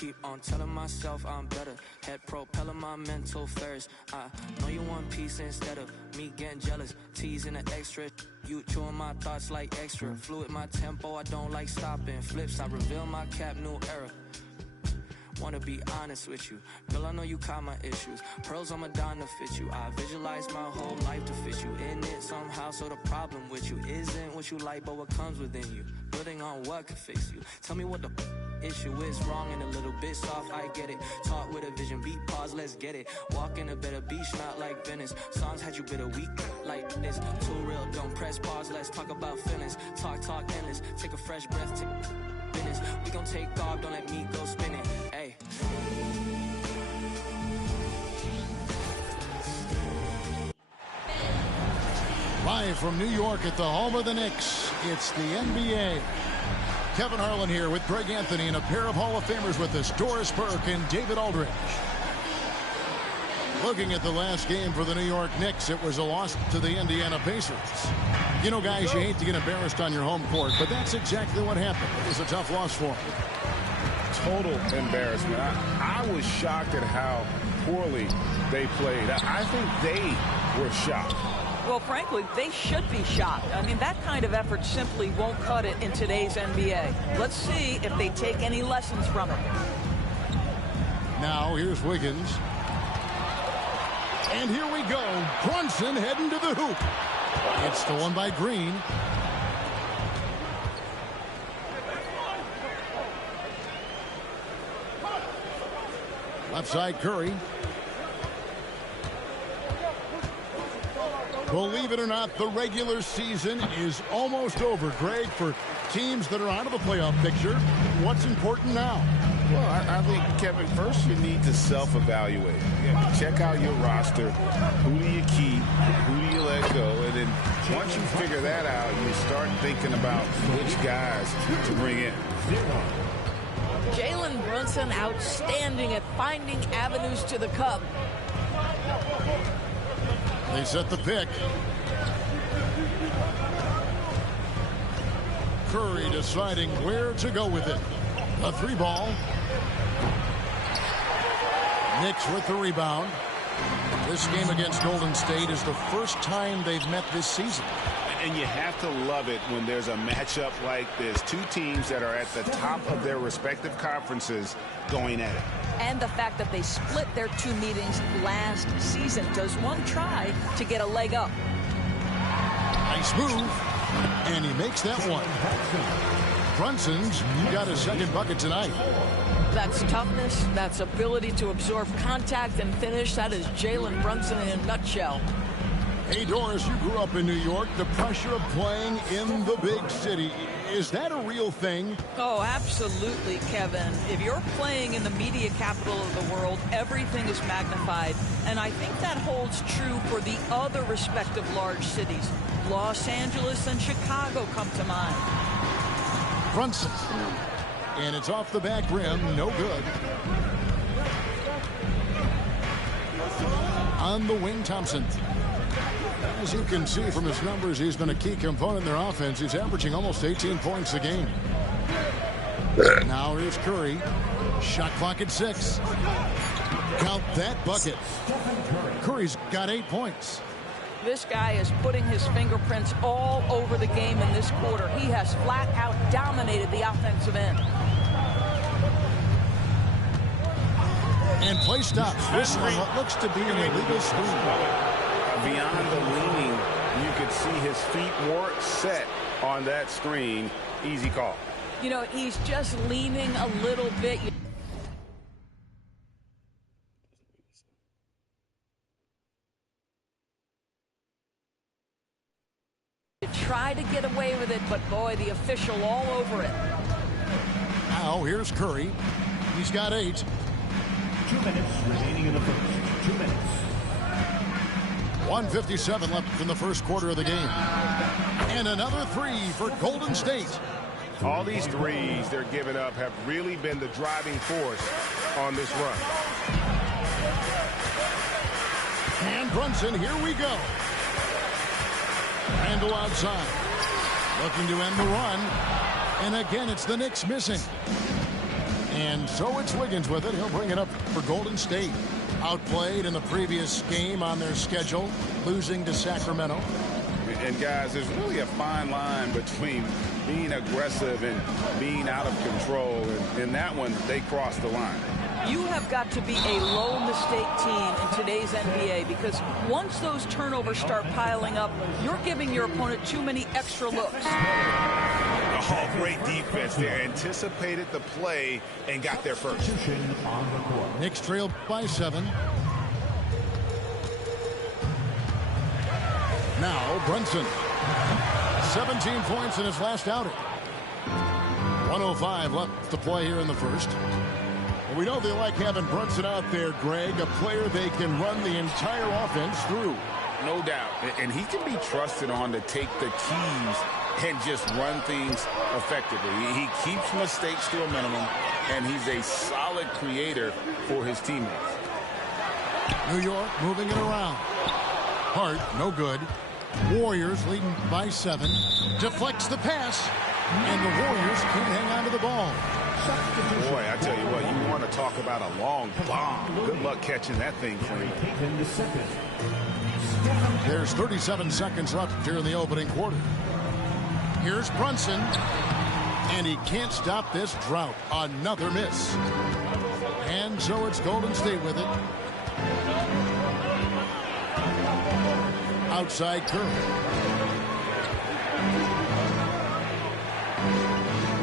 Keep on telling myself I'm better. Head propelling my mental first. I know you want peace instead of me getting jealous. Teasing the extra. You chewing my thoughts like extra. Fluid my tempo, I don't like stopping. Flips, I reveal my cap, new era. Wanna be honest with you. Girl, I know you caught my issues. Pearls on Madonna fit you. I visualize my whole life to fit you in it somehow. So the problem with you isn't what you like, but what comes within you. Building on what can fix you. Tell me what the issue is wrong and a little bit soft, I get it. Talk with a vision, beat, pause, let's get it. Walk in a better beach, not like Venice. Songs had you bitter weak like this. Too real, don't press pause, let's talk about feelings. Talk endless, take a fresh breath, take business. We gon' take off, don't let me go spinning. Hey. Live from New York at the home of the Knicks, it's the NBA. Kevin Harlan here with Greg Anthony and a pair of Hall of Famers with us, Doris Burke and David Aldridge. Looking at the last game for the New York Knicks, it was a loss to the Indiana Pacers. You know, guys, you hate to get embarrassed on your home court, but that's exactly what happened. It was a tough loss for them. Total embarrassment. I was shocked at how poorly they played. I think they were shocked. Well, frankly, they should be shocked. I mean, that kind of effort simply won't cut it in today's NBA. Let's see if they take any lessons from it. Now, here's Wiggins. And here we go. Brunson heading to the hoop. It's stolen by Green. Left side, Curry. Believe it or not, the regular season is almost over, Greg. For teams that are out of the playoff picture, what's important now? Well, I think, Kevin, first you need to self-evaluate. Check out your roster. Who do you keep? Who do you let go? And then once you figure that out, you start thinking about which guys to bring in. Jalen Brunson outstanding at finding avenues to the cup. They set the pick. Curry deciding where to go with it. A three ball. Knicks with the rebound. This game against Golden State is the first time they've met this season. And you have to love it when there's a matchup like this. Two teams that are at the top of their respective conferences going at it. And the fact that they split their two meetings last season. Does one try to get a leg up? Nice move. And he makes that one. Brunson's got his second bucket tonight. That's toughness. That's ability to absorb contact and finish. That is Jalen Brunson in a nutshell. Hey, Doris, you grew up in New York. The pressure of playing in the big city, is that a real thing? Oh, absolutely, Kevin. If you're playing in the media capital of the world, everything is magnified. And I think that holds true for the other respective large cities. Los Angeles and Chicago come to mind. Brunson. And it's off the back rim. No good. On the wing, Thompson. As you can see from his numbers, he's been a key component in their offense. He's averaging almost 18 points a game. Now here's Curry. Shot clock at 6. Count that bucket. Curry's got 8 points. This guy is putting his fingerprints all over the game in this quarter. He has flat out dominated the offensive end. And play stops. This one what looks to be an illegal screen. Beyond the leaning, you could see his feet weren't set on that screen. Easy call. You know, he's just leaning a little bit. You try to get away with it, but boy, the official all over it. Now here's Curry. He's got 8. 2 minutes remaining in the first. 2 minutes. 1:57 left in the first quarter of the game. And another 3 for Golden State. All these threes they're giving up have really been the driving force on this run. And Brunson, here we go. Randall outside. Looking to end the run. And again, it's the Knicks missing. And so it's Wiggins with it. He'll bring it up for Golden State. Outplayed in the previous game on their schedule, losing to Sacramento. And guys, there's really a fine line between being aggressive and being out of control. And in that one, they crossed the line. You have got to be a low mistake team in today's NBA, because once those turnovers start piling up, you're giving your opponent too many extra looks. Oh, great defense there. Anticipated the play and got there first. Knicks trail by 7. Now Brunson. 17 points in his last outing. 1:05 left to play here in the first. Well, we know they like having Brunson out there, Greg, a player they can run the entire offense through. No doubt. And he can be trusted on to take the keys and just run things effectively. He keeps mistakes to a minimum, and he's a solid creator for his teammates. New York moving it around. Hart, no good. Warriors leading by 7. Deflects the pass, and the Warriors can't hang on to the ball. Boy, I tell you what, you want to talk about a long bomb. Good luck catching that thing clean. There's 37 seconds left here in the opening quarter. Here's Brunson, and he can't stop this drought. Another miss. And so it's Golden State with it. Outside Curry.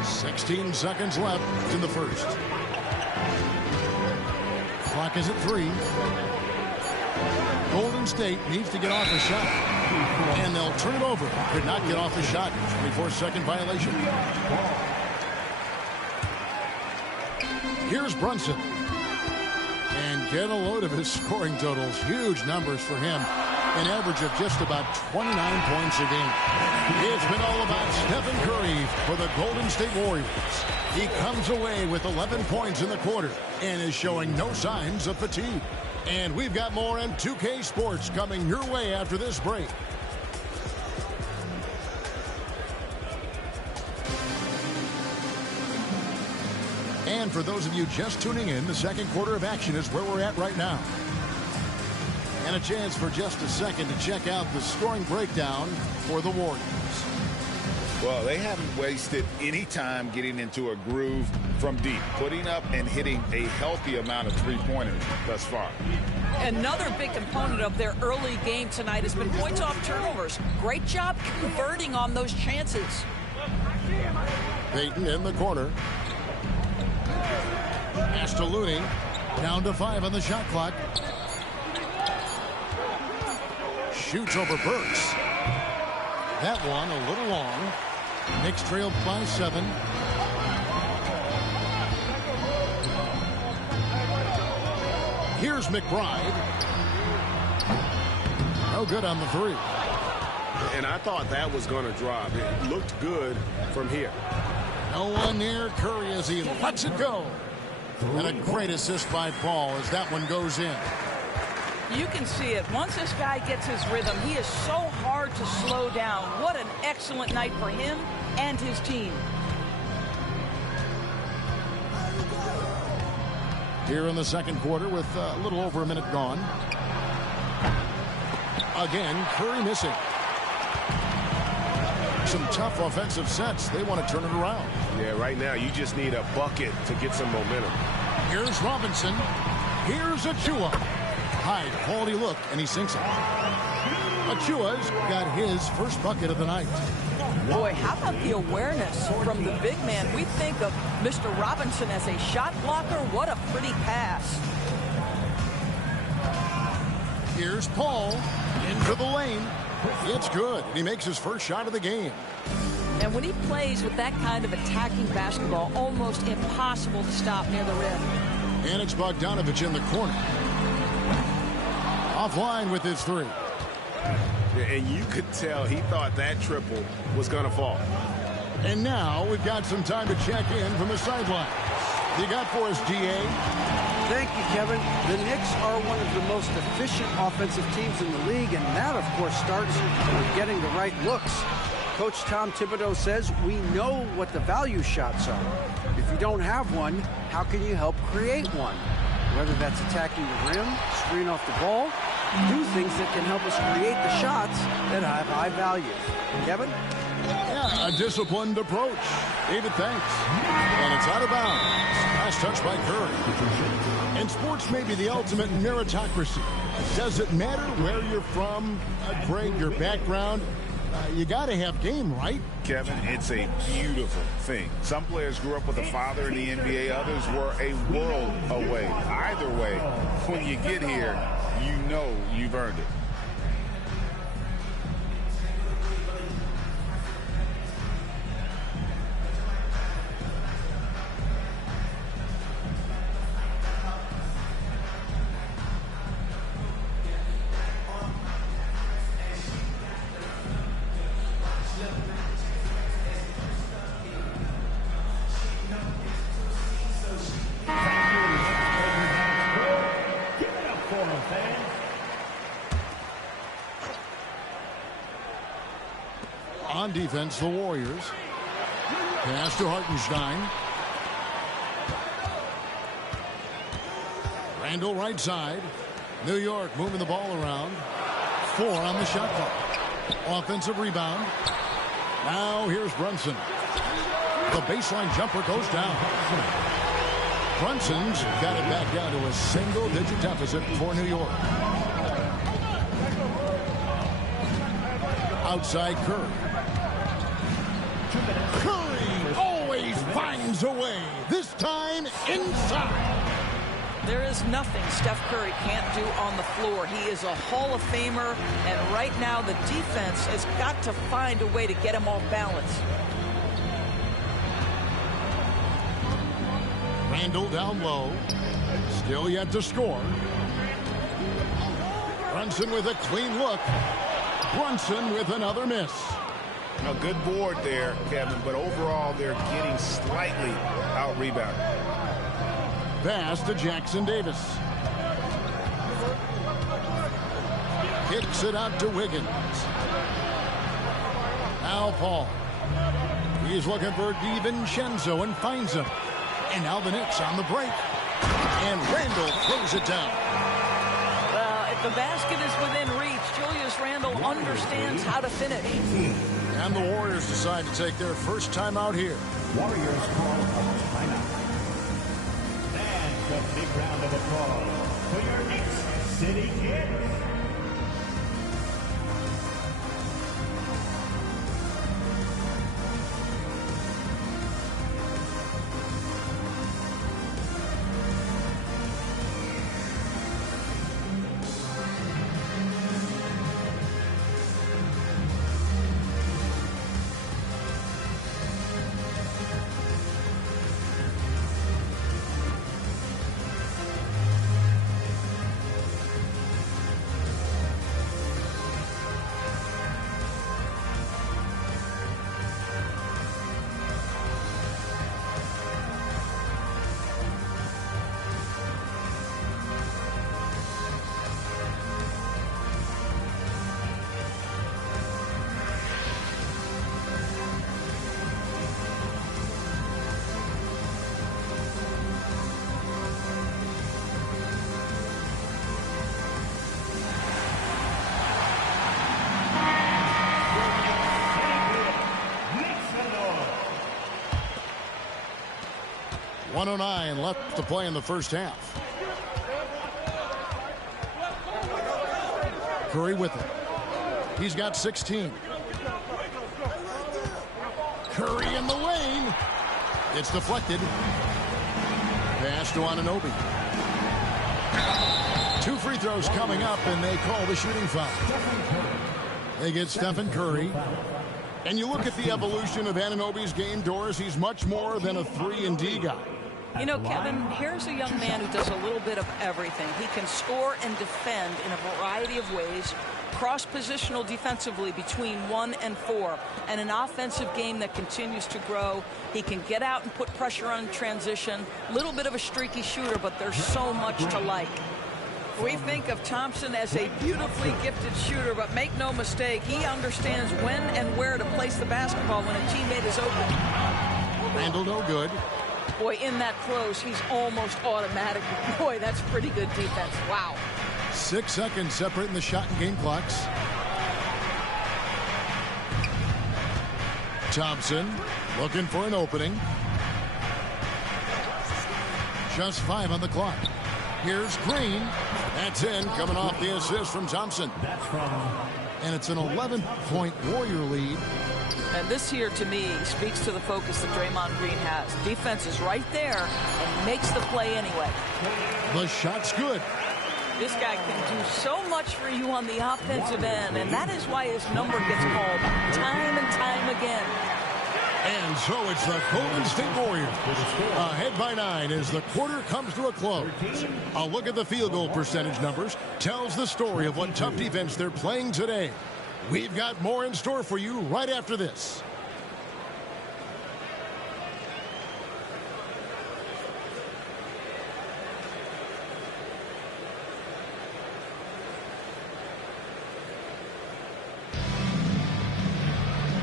16 seconds left in the first. Clock is at 3. Golden State needs to get off a shot, and they'll turn it over. Could not get off a shot. 24-second violation. Here's Brunson. And get a load of his scoring totals. Huge numbers for him. An average of just about 29 points a game. It's been all about Stephen Curry for the Golden State Warriors. He comes away with 11 points in the quarter and is showing no signs of fatigue. And we've got more M2K Sports coming your way after this break. And for those of you just tuning in, the second quarter of action is where we're at right now. And a chance for just a second to check out the scoring breakdown for the Warriors. Well, they haven't wasted any time getting into a groove from deep, putting up and hitting a healthy amount of three-pointers thus far. Another big component of their early game tonight has been points off turnovers. Great job converting on those chances. Payton in the corner. Pass to Looney. Down to 5 on the shot clock. Shoots over Burks. That one a little long. Knicks trailed by 7. Here's McBride. No good on the 3. And I thought that was going to drop. It looked good from here. No one near Curry as he lets it go. And a great assist by Paul as that one goes in. You can see it. Once this guy gets his rhythm, he is so hard to slow down. What an excellent night for him and his team. Here in the second quarter with a little over a minute gone. Again, Curry missing. Some tough offensive sets. They want to turn it around. Yeah, right now you just need a bucket to get some momentum. Here's Robinson. Here's Achua. High quality look, and he sinks it. Achua's got his first bucket of the night. Boy, how about the awareness from the big man? We think of Mr. Robinson as a shot blocker. What a pretty pass. Here's Paul into the lane. It's good. He makes his first shot of the game. And when he plays with that kind of attacking basketball, almost impossible to stop near the rim. And it's Bogdanovich in the corner. Offline with his 3. And you could tell he thought that triple was going to fall. And now we've got some time to check in from the sideline. You got for us, DA? Thank you, Kevin. The Knicks are one of the most efficient offensive teams in the league, and that, of course, starts with getting the right looks. Coach Tom Thibodeau says we know what the value shots are. If you don't have one, how can you help create one? Whether that's attacking the rim, screen off the ball, do things that can help us create the shots that have high value. Kevin? Yeah, a disciplined approach. David, thanks. And it's out of bounds. Last touch by Curry. And sports may be the ultimate meritocracy. Does it matter where you're from, Greg, your background? You got to have game, right? Kevin, it's a beautiful thing. Some players grew up with a father in the NBA. Others were a world away. Either way, when you get here, you know you've earned it. On defense, the Warriors. Pass to Hartenstein. Randall right side. New York moving the ball around. 4 on the shot clock. Offensive rebound. Now here's Brunson. The baseline jumper goes down. Brunson's got it back down to a single-digit deficit for New York. Outside Curry. Curry always finds a way. This time inside. There is nothing Steph Curry can't do on the floor. He is a Hall of Famer, and right now the defense has got to find a way to get him off balance. Randall down low. Still yet to score. Brunson with a clean look. Brunson with another miss. A good board there, Kevin, but overall they're getting slightly out-rebounded. Pass to Jackson Davis. Kicks it out to Wiggins. Now Paul. He's looking for DiVincenzo and finds him. And now the Knicks on the break. And Randall throws it down. If the basket is within reach, Julius Randle understands how to finish. And the Warriors decide to take their first time out here. Warriors call a timeout. And a big round of applause for your Knicks City Kids. .109 left to play in the first half. Curry with it. He's got 16. Curry in the lane. It's deflected. Pass to Anunoby. 2 free throws coming up, and they call the shooting foul. They get Stephen Curry. And you look at the evolution of Anunoby's game, Doris, he's much more than a 3-and-D guy. You know, Kevin, here's a young man who does a little bit of everything. He can score and defend in a variety of ways, cross-positional defensively between 1 and 4, and an offensive game that continues to grow. He can get out and put pressure on transition. A little bit of a streaky shooter, but there's so much to like. We think of Thompson as a beautifully gifted shooter, but make no mistake, he understands when and where to place the basketball when a teammate is open. Randall no good. Boy, in that close, he's almost automatic. Boy, that's pretty good defense. Wow. 6 seconds separating the shot and game clocks. Thompson looking for an opening. Just 5 on the clock. Here's Green. That's in, coming off the assist from Thompson. And it's an 11-point Warrior lead. And this here, to me, speaks to the focus that Draymond Green has. Defense is right there and makes the play anyway. The shot's good. This guy can do so much for you on the offensive end, and that is why his number gets called time and time again. And so it's the Golden State Warriors ahead by 9 as the quarter comes to a close. A look at the field goal percentage numbers tells the story of what tough defense they're playing today. We've got more in store for you right after this.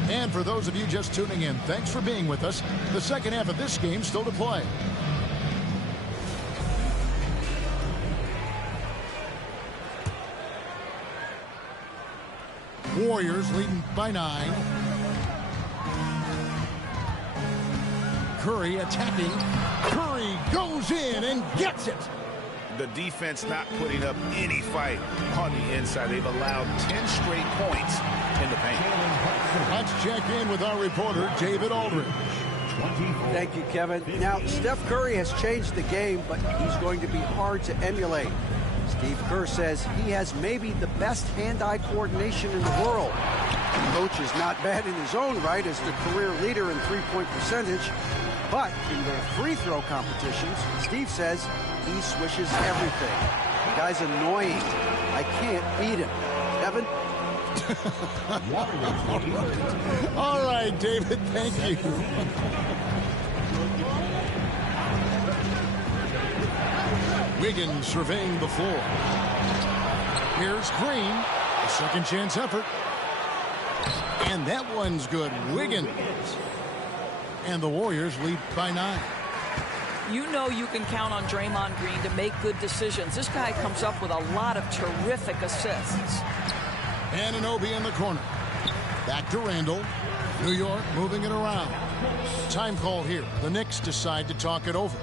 And for those of you just tuning in, thanks for being with us. The second half of this game still to play. Warriors leading by 9. Curry attacking. Curry goes in and gets it. The defense not putting up any fight on the inside. They've allowed 10 straight points in the paint. Let's check in with our reporter, David Aldridge. Thank you, Kevin. Now, Steph Curry has changed the game, but he's going to be hard to emulate. Steve Kerr says he has maybe the best hand-eye coordination in the world. The coach is not bad in his own right as the career leader in three-point percentage, but in their free throw competitions, Steve says he swishes everything. The guy's annoying. I can't beat him. Kevin? All right, David, thank you. Wiggins surveying the floor. Here's Green, a second chance effort. And that one's good. Wiggins. And the Warriors lead by 9. You know you can count on Draymond Green to make good decisions. This guy comes up with a lot of terrific assists. Anunoby in the corner. Back to Randall. New York moving it around. Time call here. The Knicks decide to talk it over.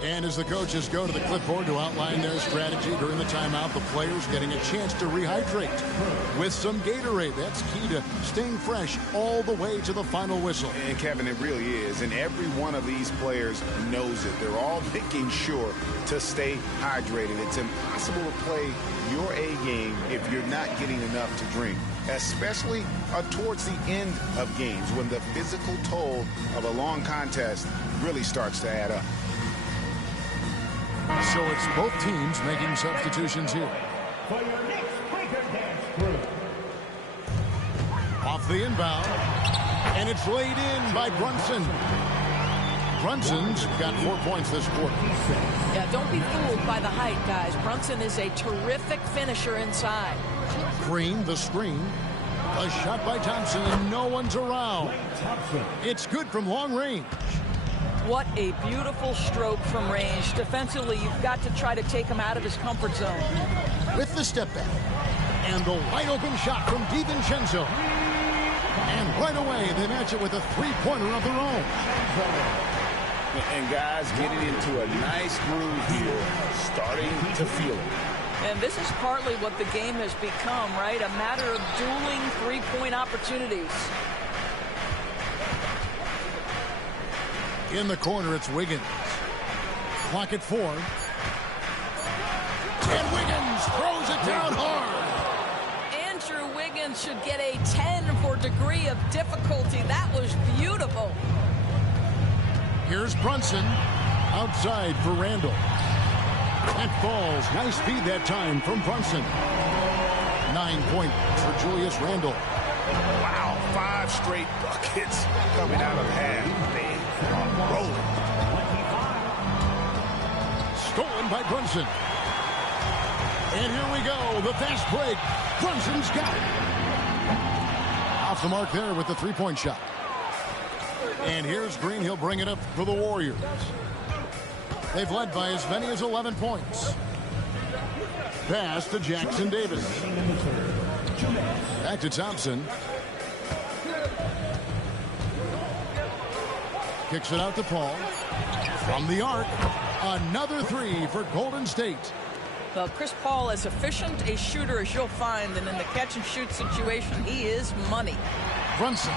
And as the coaches go to the clipboard to outline their strategy during the timeout, the players getting a chance to rehydrate with some Gatorade. That's key to staying fresh all the way to the final whistle. And Kevin, it really is. And every one of these players knows it. They're all making sure to stay hydrated. It's impossible to play your A game if you're not getting enough to drink, especially towards the end of games when the physical toll of a long contest really starts to add up. So it's both teams making substitutions here. For your next Quaker Dance crew. Off the inbound. And it's laid in by Brunson. Brunson's got 4 points this quarter. Yeah, don't be fooled by the height, guys. Brunson is a terrific finisher inside. Green, the screen. A shot by Thompson, and no one's around. It's good from long range. What a beautiful stroke from range. Defensively, you've got to try to take him out of his comfort zone. With the step back. And the wide open shot from DiVincenzo. And right away, they match it with a three-pointer of their own. And guys getting into a nice groove here, starting to feel it. And this is partly what the game has become, right? A matter of dueling three-point opportunities. In the corner, it's Wiggins. Clock at 4. And Wiggins throws it down hard. Andrew Wiggins should get a 10 for degree of difficulty. That was beautiful. Here's Brunson. Outside for Randall. That falls. Nice speed that time from Brunson. 9 points for Julius Randle. Wow, 5 straight buckets coming out of half. They are rolling. Stolen by Brunson. And here we go. The fast break. Brunson's got it. Off the mark there with the three-point shot. And here's Green. He'll bring it up for the Warriors. They've led by as many as 11 points. Pass to Jackson Davis. Back to Thompson. Kicks it out to Paul. From the arc, another three for Golden State. Well, Chris Paul, as efficient a shooter as you'll find, and in the catch-and-shoot situation, he is money. Brunson.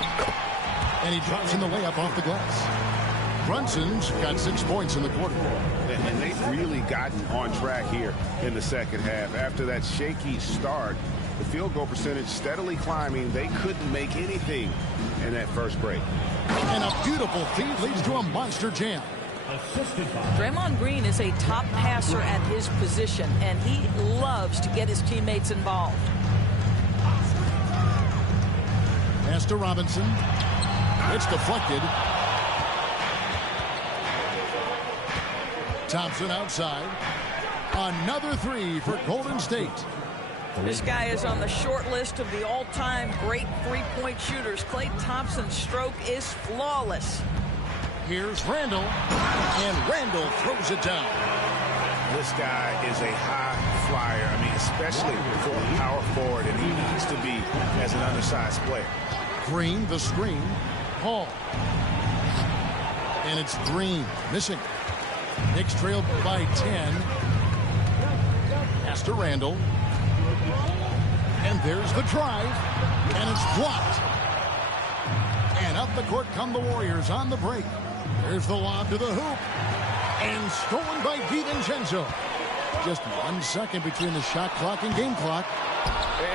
And he drops in the layup off the glass. Brunson's got 6 points in the quarter. And they've really gotten on track here in the second half. After that shaky start, the field goal percentage steadily climbing. They couldn't make anything in that first break. And a beautiful feed leads to a monster jam. Draymond Green is a top passer at his position, and he loves to get his teammates involved. Pass to Robinson. It's deflected. Thompson outside. Another three for Golden State. This guy is on the short list of the all-time great three-point shooters. Klay Thompson's stroke is flawless. Here's Randall, and Randall throws it down. This guy is a high flyer. I mean, especially for a power forward, and he needs to be as an undersized player. Green, the screen. Paul. And it's Green missing. Knicks trailed by 10. Pass to Randall. And there's the drive. And it's blocked. And up the court come the Warriors on the break. There's the lob to the hoop. And stolen by DiVincenzo. Just 1 second between the shot clock and game clock.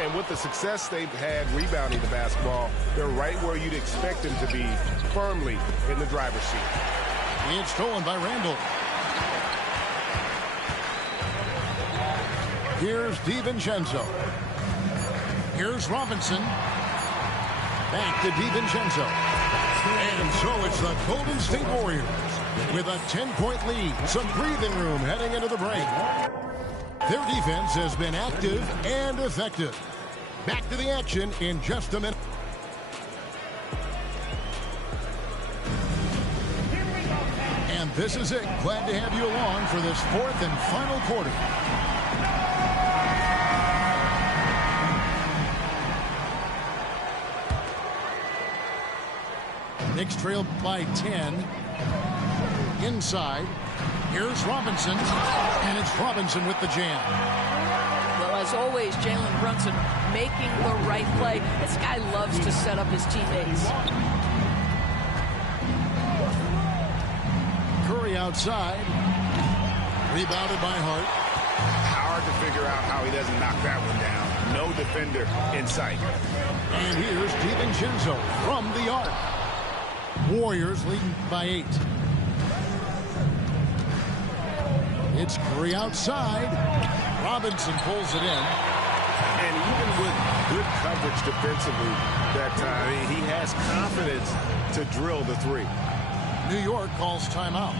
And with the success they've had rebounding the basketball, they're right where you'd expect them to be, firmly in the driver's seat. It's stolen by Randall. Here's DiVincenzo. Here's Robinson. Back to DiVincenzo. And so it's the Golden State Warriors with a 10-point lead. Some breathing room heading into the break. Their defense has been active and effective. Back to the action in just a minute. And this is it. Glad to have you along for this fourth and final quarter. Knicks trailed by 10. Inside. Here's Robinson. And it's Robinson with the jam. Well, as always, Jalen Brunson making the right play. This guy loves to set up his teammates. Curry outside. Rebounded by Hart. Hard to figure out how he doesn't knock that one down. No defender in sight. And here's DiVincenzo from the arc. Warriors leading by 8. It's Curry outside. Robinson pulls it in. And even with good coverage defensively that time, he has confidence to drill the three. New York calls timeout.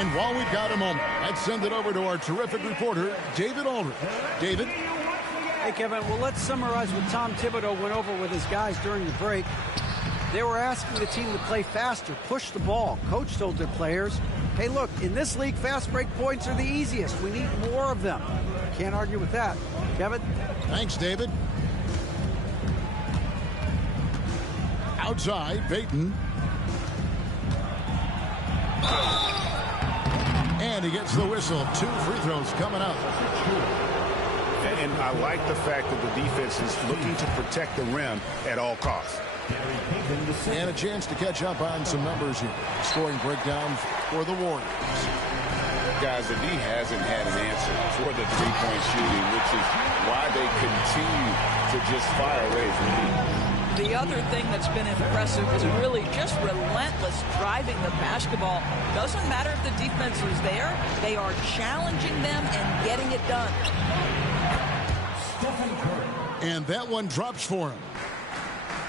And while we've got a moment, let's send it over to our terrific reporter, David Aldridge. David? Hey, Kevin. Well, let's summarize what Tom Thibodeau went over with his guys during the break. They were asking the team to play faster, push the ball. Coach told their players, hey, look, in this league, fast break points are the easiest. We need more of them. Can't argue with that. Kevin? Thanks, David. Outside, Payton. And he gets the whistle. 2 free throws coming up. And I like the fact that the defense is looking to protect the rim at all costs. And a chance to catch up on some numbers here. Scoring breakdown for the Warriors. Guys, the D hasn't had an answer for the three-point shooting, which is why they continue to just fire away from deep. The other thing that's been impressive is really just relentless driving the basketball. Doesn't matter if the defense is there, they are challenging them and getting it done. And that one drops for him.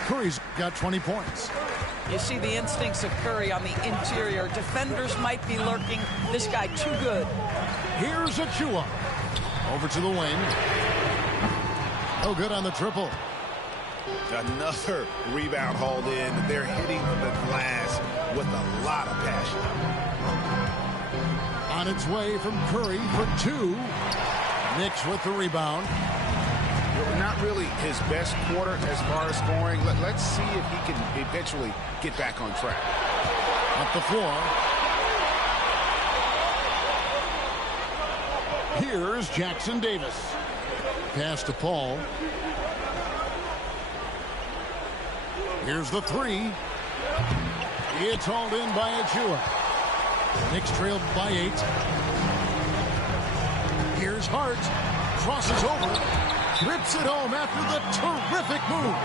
Curry's got 20 points. You see the instincts of Curry on the interior. Defenders might be lurking. This guy too good. Here's Achua. Over to the wing. No good on the triple. Another rebound hauled in. They're hitting the glass with a lot of passion. On its way from Curry for two. Knicks with the rebound. Not really his best quarter as far as scoring. Let's see if he can eventually get back on track. Up the floor. Here's Jackson Davis. Pass to Paul. Here's the three. It's hauled in by Achua. Knicks trailed by 8. Here's Hart. Crosses over. Rips it home after the terrific move.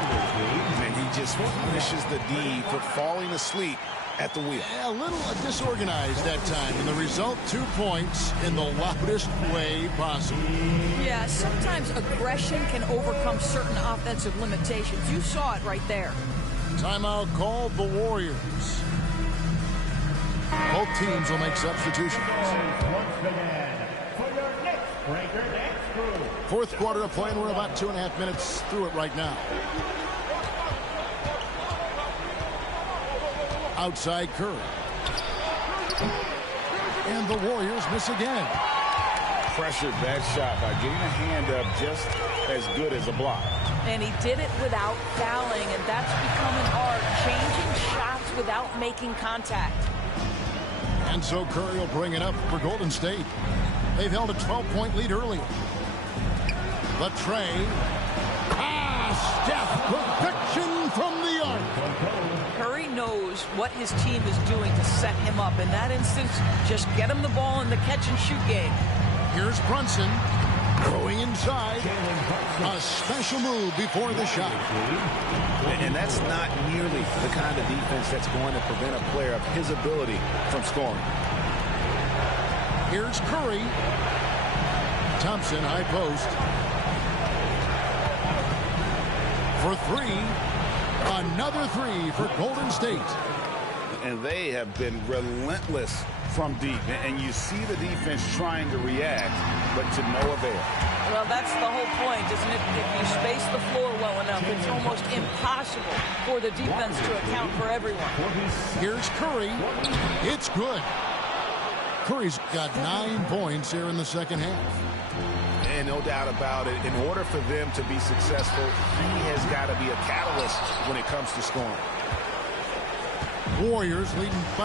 And he just finishes the D for falling asleep at the wheel. A little disorganized that time, and the result 2 points in the loudest way possible. Yeah, sometimes aggression can overcome certain offensive limitations. You saw it right there. Timeout called the Warriors. Both teams will make substitutions. Once again, for your next breaker, next crew. Fourth quarter of play, and we're about 2.5 minutes through it right now. Outside Curry. And the Warriors miss again. Pressured that shot by getting a hand up just as good as a block. And he did it without fouling, and that's become an art, changing shots without making contact. And so Curry will bring it up for Golden State. They've held a 12-point lead earlier. The tray. Steph, perfection from the arc. Curry knows what his team is doing to set him up. In that instance, just get him the ball in the catch-and-shoot game. Here's Brunson going inside. A special move before the shot. And that's not nearly the kind of defense that's going to prevent a player of his ability from scoring. Here's Curry. Thompson, high post. For three. Another three for Golden State. And they have been relentless from deep. And you see the defense trying to react, but to no avail. Well, that's the whole point, isn't it? If you space the floor well enough, it's almost impossible for the defense to account for everyone. Here's Curry. It's good. Curry's got 9 points here in the second half. And no doubt about it, in order for them to be successful, he has got to be a catalyst when it comes to scoring. Warriors leading by